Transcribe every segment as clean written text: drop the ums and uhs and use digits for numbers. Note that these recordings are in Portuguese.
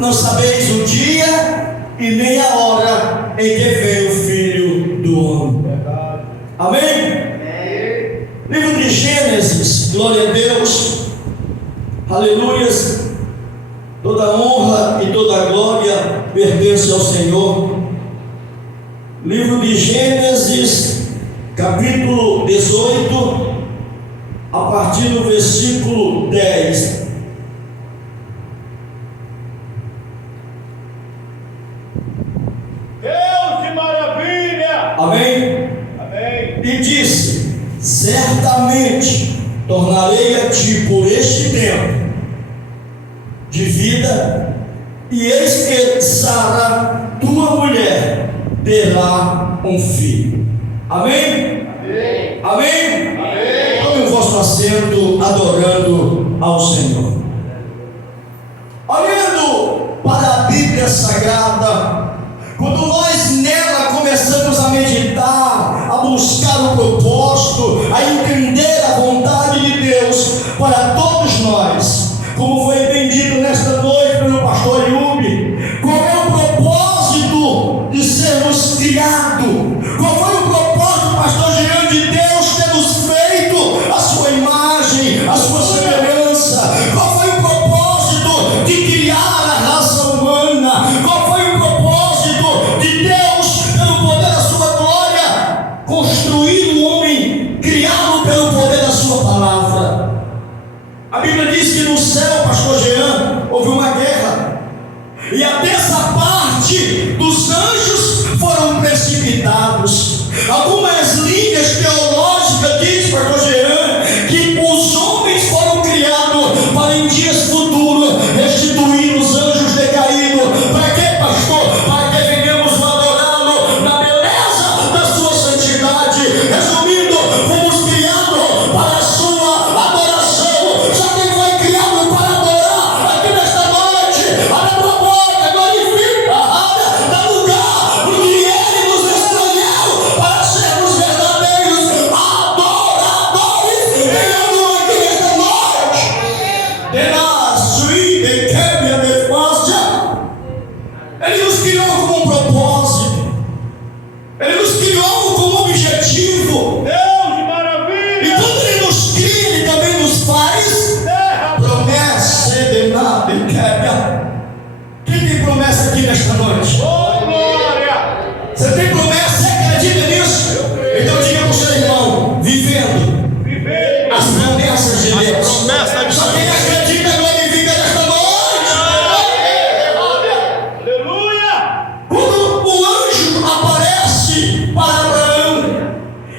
não sabeis o dia e nem a hora em que vem o Filho do Homem. Amém? Livro de Gênesis, glória a Deus, aleluias. Toda honra e toda glória pertence ao Senhor. Livro de Gênesis, capítulo 18, a partir do versículo 10. Deus de maravilha! Amém? Amém. E disse: certamente tornarei a ti por este tempo de vida, e eis que Sara, tua mulher, terá um filho. Amém? Amém. Amém? Amém. Tome o vosso assento adorando ao Senhor. Olhando para a Bíblia Sagrada, quando nós nela começamos a meditar, a buscar o propósito, a entender a vontade de Deus para todos nós, como foi bem dito nesta noite pelo pastor Yubi, qual é o propósito de sermos criados? Qual foi o propósito, pastor Jean, de Deus ter nos feito a sua imagem, a sua semelhança? Qual foi o propósito de criar a raça humana? Qual foi o propósito de Deus, pelo poder da sua glória, construir o homem, criá-lo pelo poder da sua palavra? A Bíblia diz que no céu, pastor Jean, houve uma guerra, e a terça parte dos anjos foram precipitados. Algumas linhas teológicas diz, pastor Jean, que os homens foram criados para em dias futuros restituir os anjos decaídos. Para quê, pastor? Para que venhamos adorá-lo na beleza da sua santidade. Resumindo, fomos criados para a sua adoração. Sabe quem foi criado para adorar aqui nesta noite? Abre a tua boca, glorifica, dá lugar, porque Ele nos escolheu para sermos verdadeiros adoradores. Venhamos aqui nesta noite. Denasui de Kébia de Fácia. Ele nos criou com um propósito. Ele nos criou com um objetivo. Deus de E maravilha! quando Ele nos cria, Ele também nos faz Terra! promessa de nada e quebra. Quem tem promessa aqui nesta noite? Oh, glória! Você tem promessa? Você acredita nisso? Então diga para o seu irmão: vivendo Viver! as promessas de Deus. promessas de Só quem acredita glorifica nesta noite. Aleluia! Quando o anjo aparece para Abraão,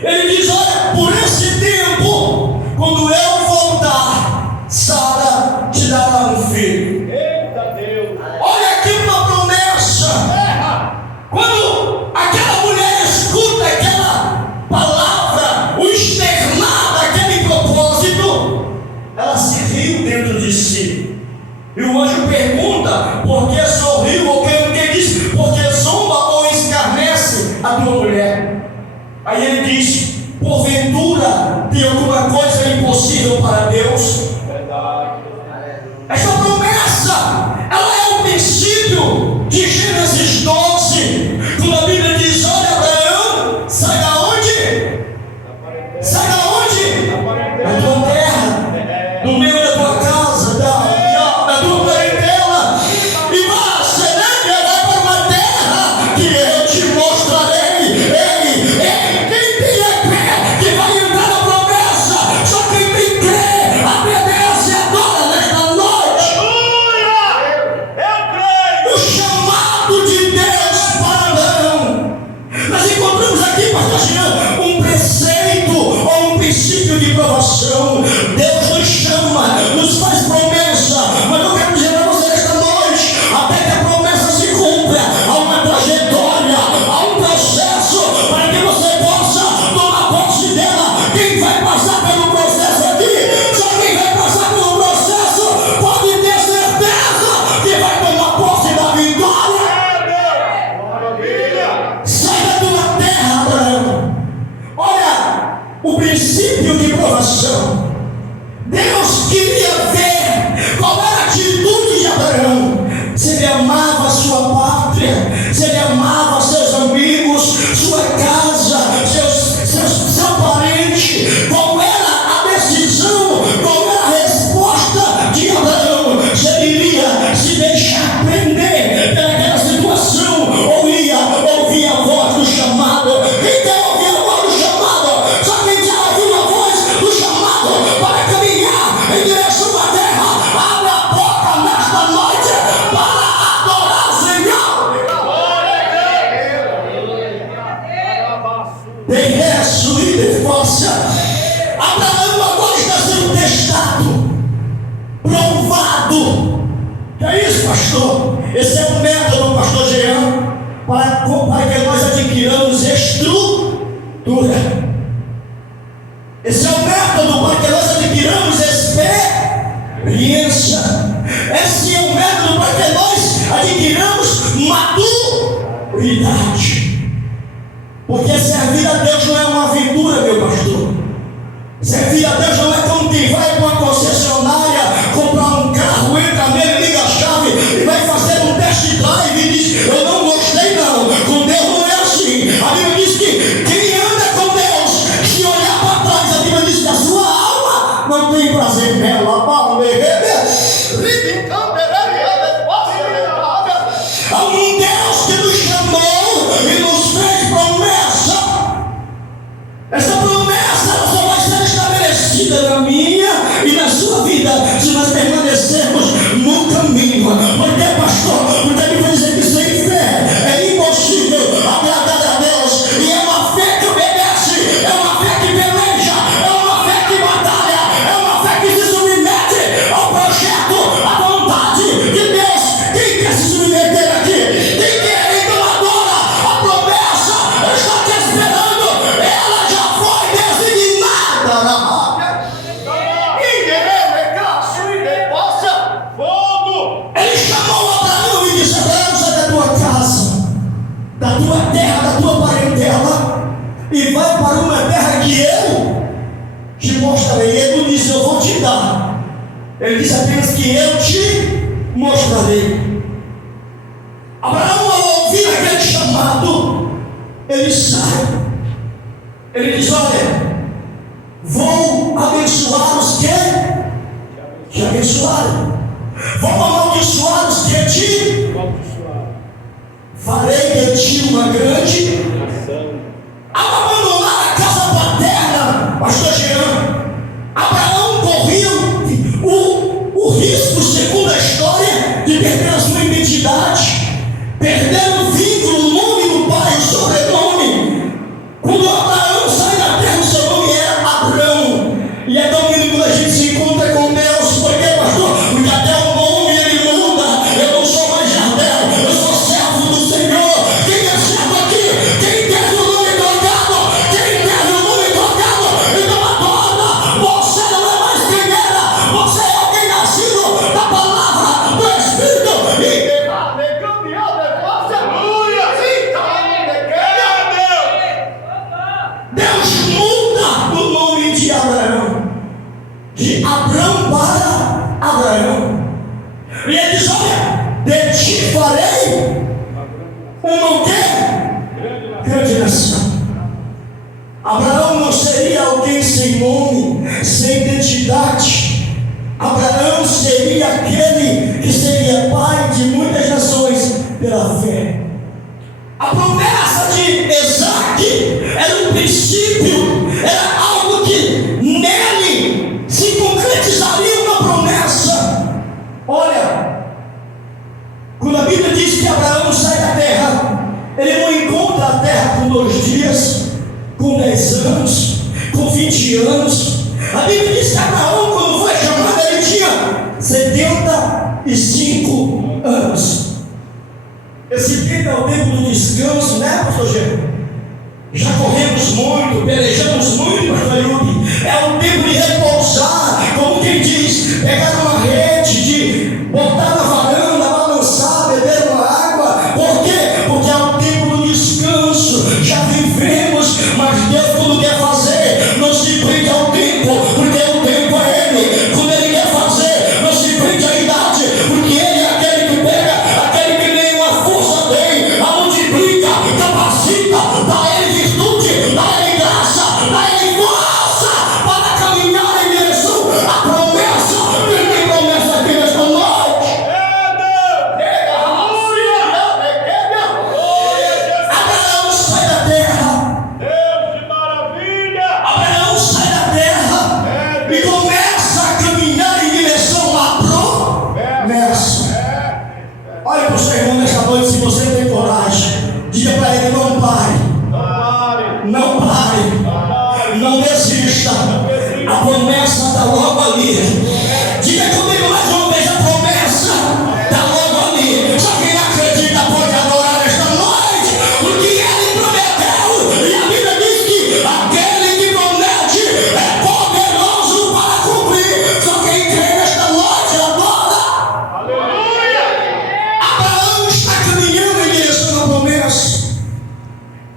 ele diz: olha, por esse tempo, quando eu voltar, Sara te dará um filho. Eita Deus! Olha aqui uma promessa. Terra! Quando aquela mulher escuta aquela palavra, o externar daquele propósito, ela se riu dentro de si. E o anjo pergunta: por que sorriu? Ou quem diz: porque zomba ou escarnece a tua mulher? Aí ele diz: porventura tem alguma coisa impossível para Deus? Verdade! Essa promessa, ela é o princípio de Gênesis 12, quando a Bíblia diz: olha, Abraão, sai da onde? Sai da onde? Da tua terra, do meio da tua casa, da tua parentela, e vá, Seneca, vai para uma terra que eu te mostrarei. Ei, quem tem a fé que vai entrar na promessa? Só quem tem fé, obedece e adora nesta noite. Aleluia! Eu creio! O Que é isso, pastor? Esse é o método, pastor Jean, para que nós adquiramos estrutura. Esse é o método para que nós adquiramos experiência. Esse é o método para que nós adquiramos maturidade. Porque servir a Deus não é uma aventura, meu pastor. Servir a Deus não é como quem vai para uma concessionária comprar um carro, entra nele, liga a chave e vai fazer um test drive e diz: eu não gostei não, com Deus não é assim. A Bíblia diz que quem anda com Deus, se olhar para trás, a Bíblia diz que a sua alma não tem prazer nela. Há um Deus que nos chamou e nos fez promessa. Essa promessa ela só vai ser estabelecida na minha e na sua vida se nós permanecermos no caminho. Porque, pastor, porque ele vai dizer que sem fé é impossível agradar a Deus. E é uma fé que obedece, é uma fé que peleja, é uma fé que batalha, é uma fé que se submete ao projeto, à vontade de Deus. Quem quer se submeter aqui? Quem quer? Então adora a promessa, está te esperando. Ela já foi designada na Fogo! Ele chamou Abraão e disse: Abraão, sai da tua casa, da tua terra, da tua parentela, e vai para uma terra que eu te mostrarei. Ele não disse: eu vou te dar. Ele disse apenas que eu te mostrarei. Abraão, ao ouvir aquele chamado, ele sai. Ele diz: olha, vou abençoar os que te abençoarem. Vou amaldiçoar os que te farei de ti uma grande. Ao abandonar a casa paterna, pastor Jean, Abraão correu o risco, segundo a história, de perder a sua identidade, perder o vínculo, o nome do pai, o sobrenome. Quando Abraão sai da terra, o seu nome era Abrão. E é tão lindo quando a gente se encontra com Deus. Por quê, pastor? Porque até o nome ele muda. Eu não sou mais Jardel, eu sou servo do Senhor. Quem é servo aqui? Quem teve o nome trocado? Quem teve o nome trocado? Então agora você não é mais quem era. Você é alguém nascido da palavra do Espírito. E Deus muda o nome de Abraão, de Abrão para Abraão. E ele diz: olha, de ti farei uma o quê? Grande nação. Abraão não seria alguém sem nome, sem identidade. Abraão seria aquele que seria pai de muitas nações pela fé. A promessa de Isaac era um princípio, era algo que nele se concretizaria uma promessa. Olha, quando a Bíblia diz que Abraão sai da terra, ele não encontra a terra com 2 dias, com 10 anos, com 20 anos. A Bíblia diz que Abraão, quando foi chamado, ele tinha 75 anos. Esse tempo é o tempo do descanso, né, pastor Gê? Já corremos muito, pelejamos muito, pastor Yuri. É o tempo de repousar, como quem diz, pegar uma rede, de botar na varanda, balançar, beber uma água. Por quê? Porque é o tempo do descanso. Já vivemos, mas Deus quando quer fazer, não se prende ao tempo, porque o tempo é Ele. Quando Ele quer fazer, não se prende à idade, porque Ele é aquele que pega, aquele que nenhuma força tem, a multiplica, capacita, dá Ele virtude, dá Ele graça, dá Ele força para caminhar em direção à promessa. Quem tem promessa aqui nesta noite?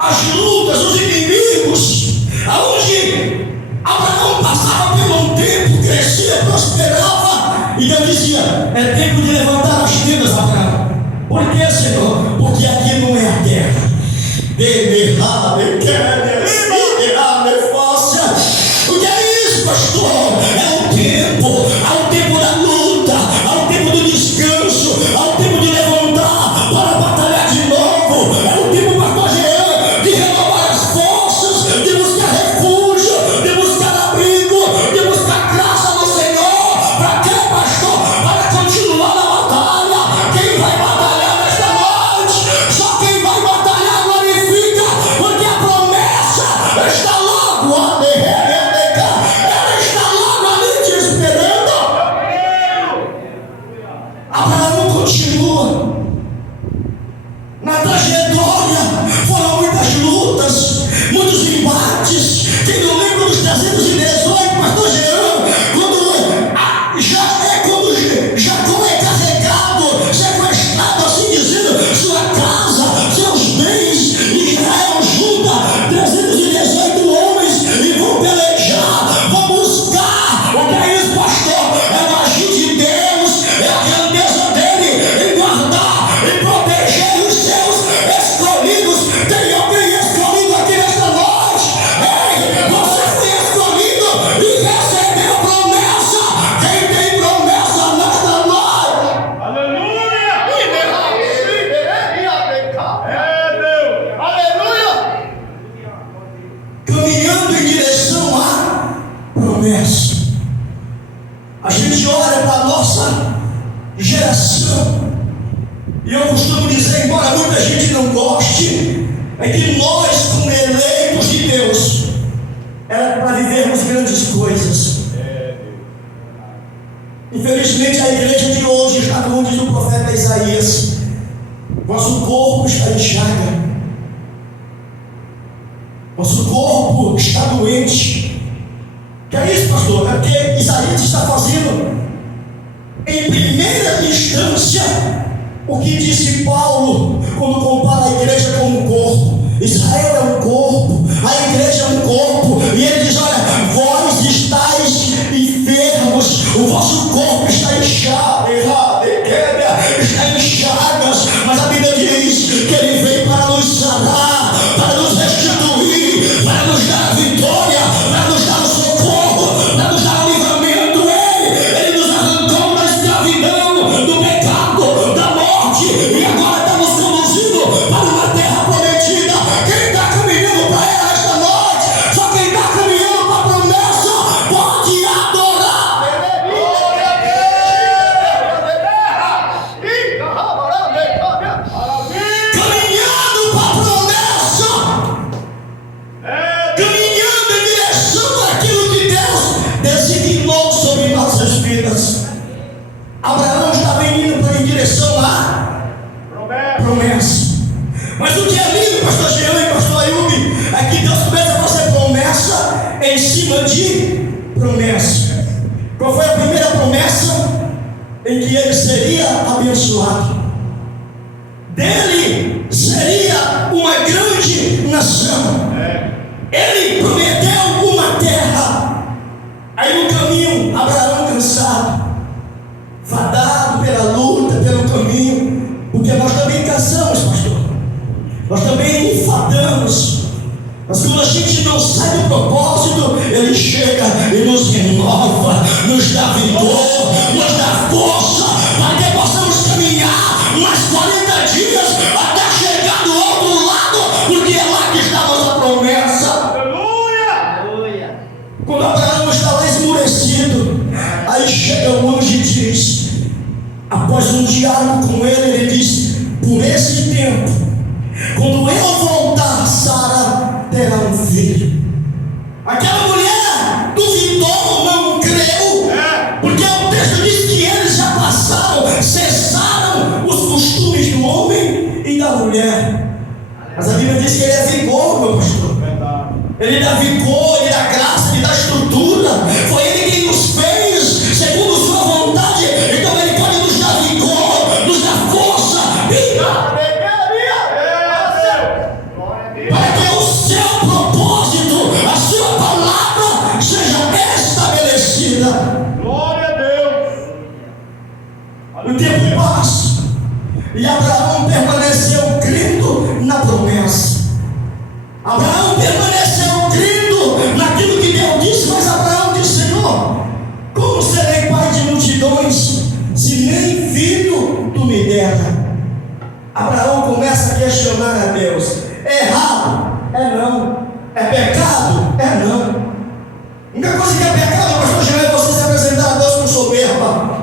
as lutas, os inimigos, aonde Abraão passava por um tempo, crescia, prosperava, e Deus dizia: é tempo de levantar as tendas, Abraão. Por que, Senhor? Porque aqui não é a terra. O que é isso, pastor? É o tempo da luta, é o tempo do descanso, é o tempo de levantar para batalhar de novo, é o tempo, pastor Jean, de renovar as forças, de buscar refúgio, de buscar abrigo, de buscar graça no Senhor. Para quê, pastor? Para continuar na batalha. Quem vai batalhar nesta noite? Só quem vai batalhar glorifica, porque a promessa está logo a ela está logo ali te esperando. Abraão continua na trajetória. Foram muitas lutas, muitos embates. Quem não lembra dos 318, pastor Jean, quando Jacó é carregado, sequestrado, assim dizendo, sua casa, seus bens, Israel junta 318 homens e vão pelejar, vão buscar. O que é isso, pastor? É o agir de Deus, é a grandeza dele em guardar e proteger os seus escolhidos. Tem alguém escolhido aqui nesta noite? Ei, você foi escolhido e recebeu promessa. Quem tem promessa nesta noite? Aleluia! É Deus! Aleluia! Caminhando em direção à promessa. A gente olha para a nossa geração, e eu costumo dizer, embora muita gente não goste, é que nós, como eleitos de Deus, era para vivermos grandes coisas. Infelizmente, a igreja de hoje está, como diz o profeta Isaías, vosso corpo está em chaga, vosso corpo está doente. Que é isso, pastor? É porque Isaías está fazendo, em primeira instância, o que disse Paulo quando compara a igreja com um corpo. Israel é um corpo, a igreja é um corpo, e ele diz: olha, vós estáis enfermos, o vosso corpo está inchado, está em chagas, mas a Bíblia diz que ele veio para nos sarar, para nos restituir, para nos dar a vitória, para nos dar o socorro, para nos dar o livramento. Ele nos arrancou da escravidão, do pecado, da morte, e agora estamos conduzindo para uma terra prometida. Quem está caminhando para ela esta noite? Só quem está caminhando para a promessa pode adorar. Caminhando para a promessa, caminhando em direção àquilo que Deus designou sobre nossas vidas. Abraão estava indo em direção à promessa. Mas o que é lindo, pastor Jean e pastor Ayub, é que Deus começa a fazer promessa em cima de promessa. Qual foi a primeira promessa? Em que ele seria abençoado. Dele seria uma grande nação. Ele prometeu uma terra. Aí no caminho, Abraão cansado, fadado pela luta, pelo caminho, porque nós também cansamos, pastor. Nós também enfadamos. Mas quando a gente não sai do propósito, ele chega e nos renova, nos dá vigor, nos dá força, para que possamos caminhar mais 40 dias até chegar do outro lado, porque é lá que está a nossa promessa. Aleluia! Quando Abraão está lá esmurecido, aí chega o anjo e diz, após um diálogo com ele, ele diz: por esse tempo, quando eu voltar, Sara terá um filho. Aquela mulher duvidou, não creu, porque o texto diz que eles já passaram, cessaram os costumes do homem e da mulher. Mas a Bíblia diz que ele é vigor, meu pastor. Ele dá vigor, ele dá graça, ele dá estrutura. Foi ele quem nos fez segundo sua vontade. Então ele pode nos dar vigor, nos dar força, vida, para que tempo passa. E Abraão permaneceu crendo na promessa. Abraão permaneceu crendo naquilo que Deus disse, mas Abraão disse: Senhor, como serei pai de multidões, se nem filho tu me dera? Abraão começa a questionar a Deus. É errado? É não. É pecado? É não. A única coisa que é pecado, pastor Jean, é você se apresentar a Deus com soberba,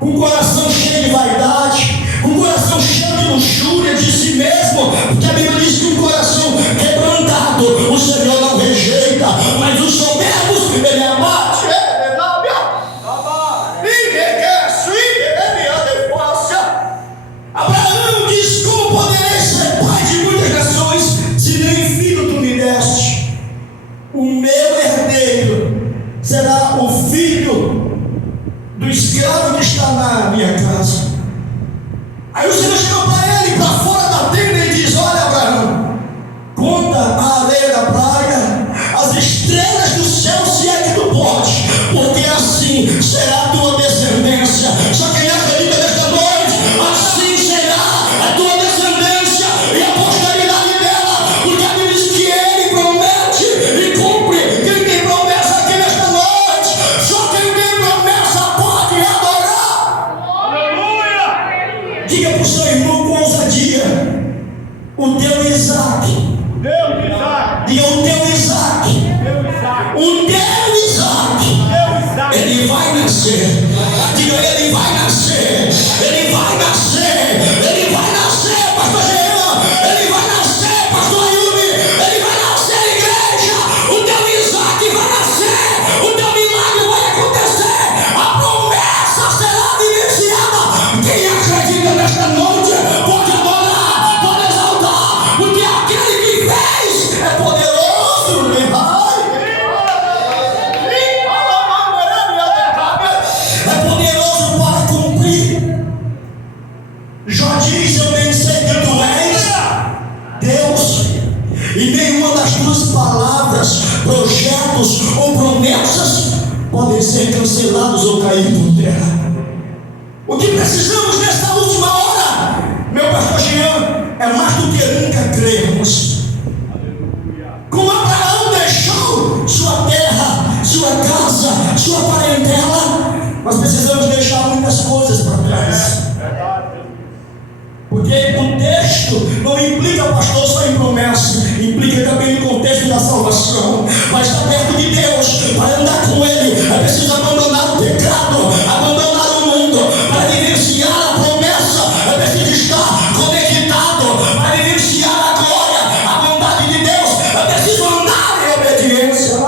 com o coração cheio de vaidade, com o coração cheio de luxúria de si mesmo, porque a Bíblia diz que um coração quebrantado o Senhor não rejeita, mas os soberbos Ele abate. Abraão diz: como poderei ser pai de muitas nações, se nem filho tu me deste? O meu herdeiro será o filho do escravo que está na minha casa. Aí o Senhor chegou para ele, para fora da tenda, e diz: olha, Abraão, conta a areia da praia, as estrelas do céu, se é que tu pode, porque assim será a tua descendência. Só quem acredita nesta noite, assim será a tua descendência e a posteridade dela, porque a Bíblia diz que Ele promete e cumpre. Quem tem promessa aqui nesta noite, só quem tem promessa pode adorar. Aleluia! Diga para o seu irmão com ousadia: o teu Isaac. Deus Isaac! Diga: o teu Isaac. Deus Isaac! O teu Isaac. Deus Isaac! Ele vai nascer. Diga: ele vai nascer. Ele vai nascer. Ele vai nascer, pastor Jean. Ele vai nascer, pastor Ayumi. Ele vai nascer, igreja. O teu Isaac vai nascer. O teu milagre vai acontecer. A promessa será vivenciada. Quem acredita nesta noite pode adorar, pode exaltar, porque aquele que fez é poderoso, né? É poderoso para cumprir. Jó diz: eu bem sei que tu és Deus, e nenhuma das tuas palavras, projetos ou promessas podem ser cancelados ou cair por terra. O que precisamos nesta última hora, meu pastor Jean, é mais do que nunca crermos. Como Abraão deixou sua terra, sua casa, sua parentela, nós precisamos deixar muitas coisas para trás. Porque o texto não implica, pastor, só em promessa, implica também no contexto da salvação. Mas estar perto de Deus, para andar com Ele, é preciso abandonar o pecado, abandonar o mundo. Para vivenciar a promessa, é preciso estar conectado. Para vivenciar a glória, a bondade de Deus, é preciso andar em obediência.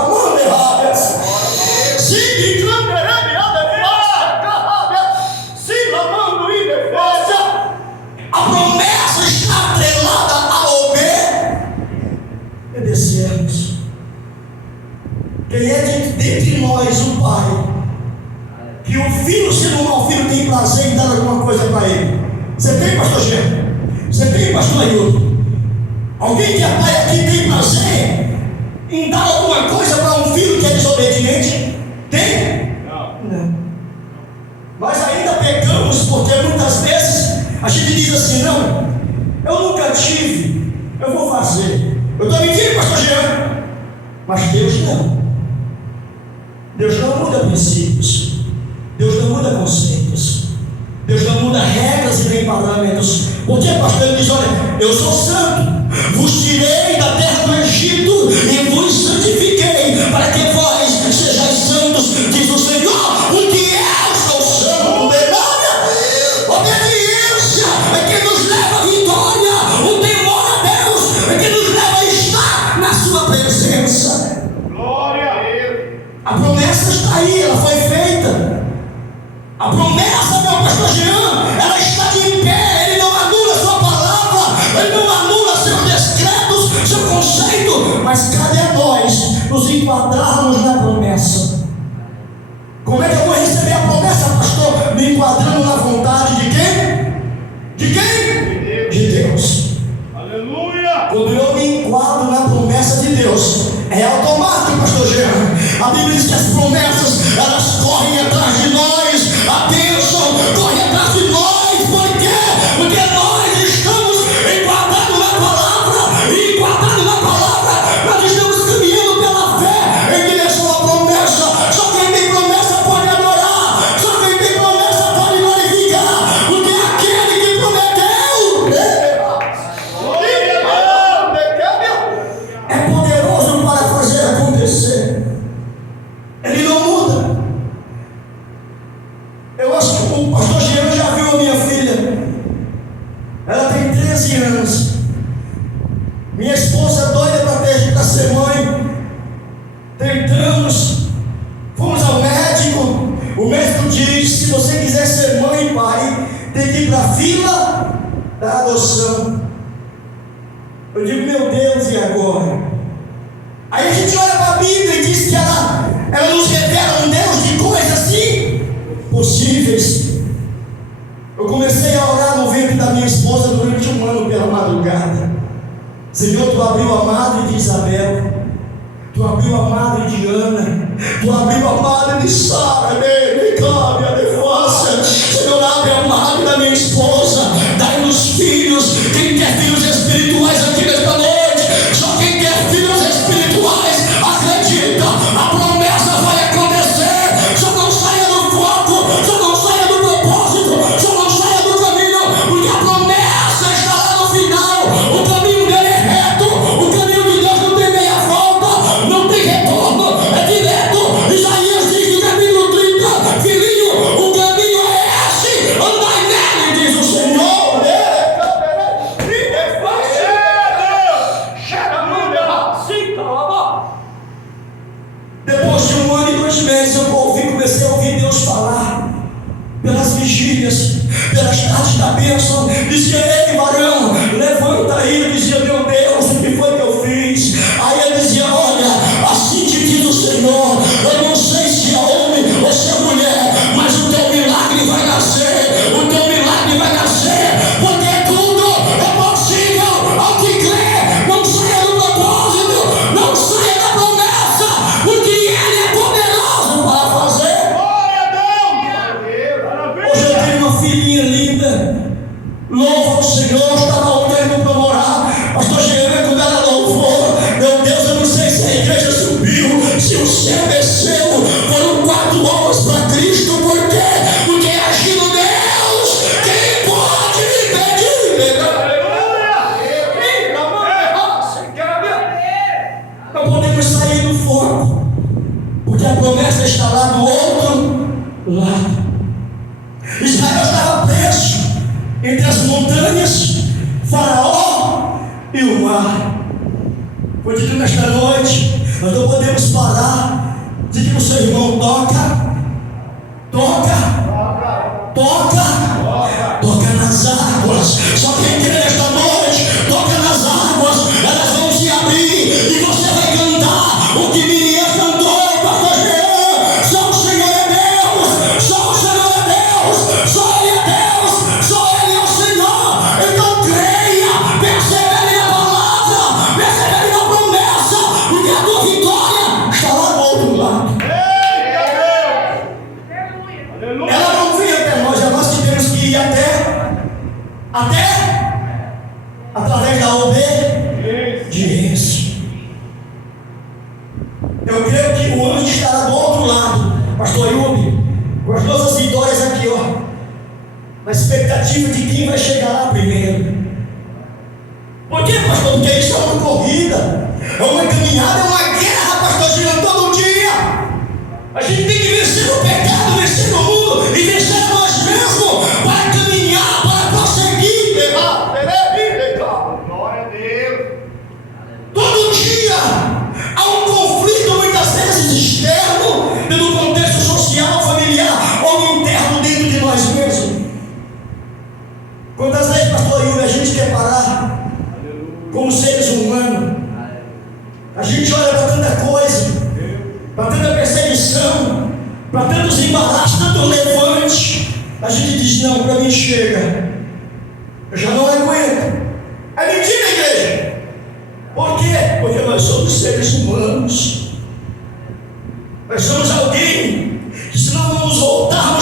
A promessa está atrelada a obedecermos. Quem é dentre nós o pai que o filho, sendo um mau filho, tem prazer em dar alguma coisa para ele? Você tem, pastor Gê? Você tem, pastor Ailton? Alguém que é pai aqui tem prazer em dar alguma coisa para um filho que é desobediente? Tem? Não. Nós ainda pecamos porque muitas vezes a gente diz assim: não, eu nunca tive, eu vou fazer. Eu estou mentindo, pastor Jean? Mas Deus não. Deus não muda princípios. Deus não muda conceitos. Deus não muda regras e nem parâmetros. Porque, pastor, ele diz: olha, eu sou santo, vos tirei da terra do Egito e vos santifiquei, para que vós sejais santos, diz o Senhor, porque eu sou santo. Obediência é que nos leva à vitória. O temor a Deus é que nos leva a estar na sua presença. Glória! A promessa está aí, ela foi feita. A promessa, meu pastor Jean, ela está de pé. Ele não anula sua palavra, ele não anula seus decretos, seu conceito, mas cabe a nós nos enquadrarmos na promessa. Como é que eu vou receber a promessa, pastor? Me enquadrando na vontade de quem? De quem? De Deus. Aleluia! Quando eu me enquadro na promessa de Deus, é automático, pastor Jean. A Bíblia diz que as promessas, elas correm atrás de nós. A bênção corre atrás de 13 anos. Minha esposa doida para ser mãe. Tentamos, fomos ao médico. O médico disse: se você quiser ser mãe e pai, tem que ir para a fila da adoção. Eu digo: meu Deus, e agora? Aí a gente olha para a Bíblia e diz que ela nos revela um Deus de coisas assim possíveis. Eu comecei a orar no ventre da minha esposa durante um ano pela madrugada. Senhor, tu abriu a madre de Isabel, tu abriu a madre de Ana, tu abriu a madre de Sara, de Cláudia, de Fácia. Senhor, abre a madre da minha esposa, dai-nos filhos. Quem quer filhos espirituais aqui nesta noite? Só quem quer filhos espirituais acredita, a promessa vai acontecer. Só não saia do foco, só não saia do propósito, só não saia do caminho, porque a promessa está lá no final. O caminho dele é reto, o caminho de Deus não tem meia volta, não tem retorno, é direto. Isaías diz no capítulo 30: filhinho, o caminho é esse, andai nele, diz o Senhor. Depois de um ano e 2 meses, eu comecei a ouvir Deus falar, pelas vigílias, pelas tardes da bênção. Dizia: ei, varão, levanta aí. Eu dizia: meu Deus, o que foi que eu fiz? Aí ele dizia: olha, assim te diz o Senhor, eu não sei se é homem ou se é mulher, mas o teu milagre vai nascer, o teu milagre vai nascer, porque tudo é possível ao que crê. Não saia do propósito, não saia da promessa, porque Ele é poderoso para fazer. Glória a Deus! Hoje eu tenho uma filhinha linda, louva o Senhor. Estava ontem indo para morar, pastor Jean, quando ela louvou, meu Deus, eu não sei se a igreja subiu, se o céu desceu. Foram 4 horas para Cristo. Por quê? Porque agindo Deus, quem pode impedir? Não podemos sair do foco, porque a promessa está lá do outro lado. Israel estava preso entre as montanhas, Faraó e o mar. Foi dito nesta noite: nós não podemos parar. Diz que o seu irmão: toca, toca, toca, toca nas águas. Só quem crê nesta noite, toca nas águas, elas vão se abrir e você vai cantar o que Miriam cantou, pastor Jean: só o Senhor é Deus, só o Senhor é Deus, só Ele é Deus, só Ele é o Senhor. Então creia, persevere na palavra, persevere na promessa, porque a tua vitória está lá do outro lado. Aleluia! Ela não vinha até nós, nós tivemos que ir até através da obediência. Eu creio que o anjo estará do outro lado, pastor Yubi, com as nossas vitórias aqui, ó, na expectativa de quem vai chegar lá primeiro. Por quê, pastor? Porque isso é uma corrida, é uma caminhada, é uma guerra, pastor Gino, todo dia. A gente tem que vencer o pecado, vencer o mundo e vencer nós mesmos para caminhar, para prosseguir. Glória a Deus! Todo dia há um conflito, muitas vezes externo, pelo contexto social, familiar ou interno dentro de nós mesmos. Quantas vezes, pastor Yuri, a gente quer parar como seres humanos? A gente olha para tanta coisa, para tanta perseguição, para tantos embaraços, tanto levante. A gente diz: não, para mim chega, eu já não aguento. É mentira, igreja. Por quê? Porque nós somos seres humanos. Nós somos alguém que, se não nos voltarmos